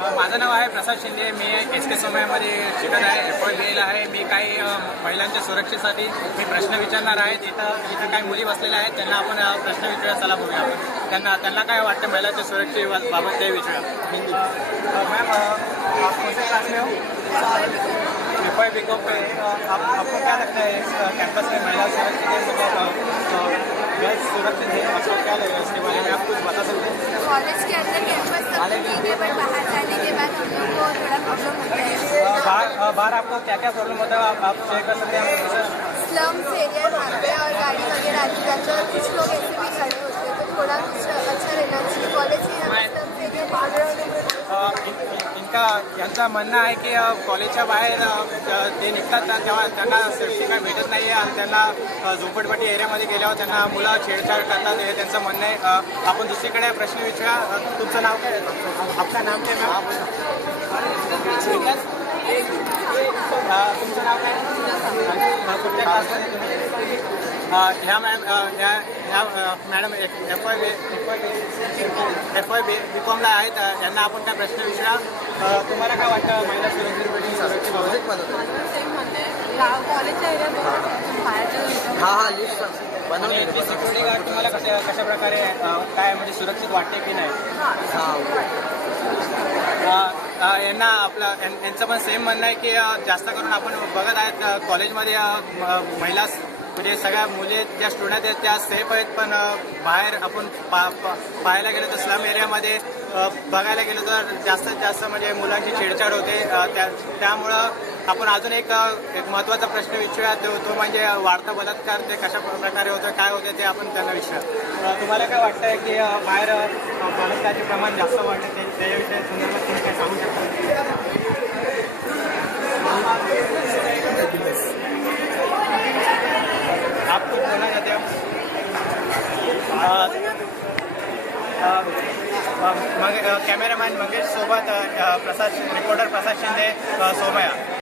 माझं नाव आहे प्रसाद शिंदे. मी SK सोमय्यामध्ये शिकत आहे. FYBA आहे. मी काही महिलांच्या सुरक्षेसाठी मी प्रश्न विचारणार आहे. इथं काही मुली बसलेल्या आहेत, त्यांना आपण प्रश्न विचारूया. चला बघूया आपण त्यांना काय वाटतं महिलांच्या सुरक्षेबाबत ते विचारूया. हिंदी मॅम, आप कौन से क्लास में हो? FYBA पे आपको क्या लगता है इस कैंपस में महिला सुरक्षित है, गर्ल्स सुरक्षित है? आपको क्या लगेगा इसके बारे में, आप कुछ बता सकते हैं? कॉलेज के अंदर कैंपस सब ठीक है, बट बाहर जाने के बाद हम लोग को थोड़ा प्रॉब्लम होता है। बाहर आपको क्या क्या प्रॉब्लम होता है, आप शेयर कर सकते हैं? स्लम्स एरिया है वहाँ पे, और गाड़ी वगैरह आती जाती है, और कुछ लोग ऐसे भी खड़े होते हैं, तो थोड़ा कुछ अच्छा रहना चाहिए। कॉलेज के हमें स्लम्स एरिया यांचं म्हणणं आहे की कॉलेजच्या बाहेर ते निघतात ना, तेव्हा त्यांना सेफ्टी काय भेटत नाही आहे, आणि त्यांना झोपडपट्टी एरियामध्ये गेल्यावर त्यांना मुलं छेडछाड करतात, हे त्यांचं म्हणणं आहे. आपण दुसरीकडे प्रश्न विचारा. तुमचं नाव काय? आपलं नाम काय मॅम? तुमचं नाव काय? कुठल्या क्लासमध्ये तुम्ही? ह्या मॅडम FYBA BComला आहेत. यांना आपण काय प्रश्न विचारा. तुम्हाला काय वाटतं महिला सुरक्षित कॉलेजच्या एरियामध्ये सिक्युरिटी गार्ड तुम्हाला कशा प्रकारे काय म्हणजे सुरक्षित वाटते की नाही? यांचं पण सेम म्हणणं आहे की जास्त करून आपण बघत आहेत कॉलेजमध्ये महिला म्हणजे सगळ्या मुली ज्या स्टुडंट आहेत त्या सेफ आहेत, पण बाहेर आपण पाहायला गेलो तर स्लम एरियामध्ये बघायला गेलो तर जास्तीत जास्त म्हणजे मुलांची छेडछाड होते. त्यामुळं आपण अजून एक महत्त्वाचा प्रश्न विचारूया. तो म्हणजे वाढता बलात्कार ते कशा प्रकारे होतं, काय होतं ते आपण त्यांना विचारूया. तुम्हाला काय वाटतंय की बाहेर बलात्काराचे प्रमाण जास्त वाढते, त्याविषयी संदर्भात तुम्ही काय सांगू शकता? आप कुछ बोलना चाहते हो? कॅमेरामॅन मंगेश सोबत रिपोर्टर प्रसाद शिंदे, सोमया.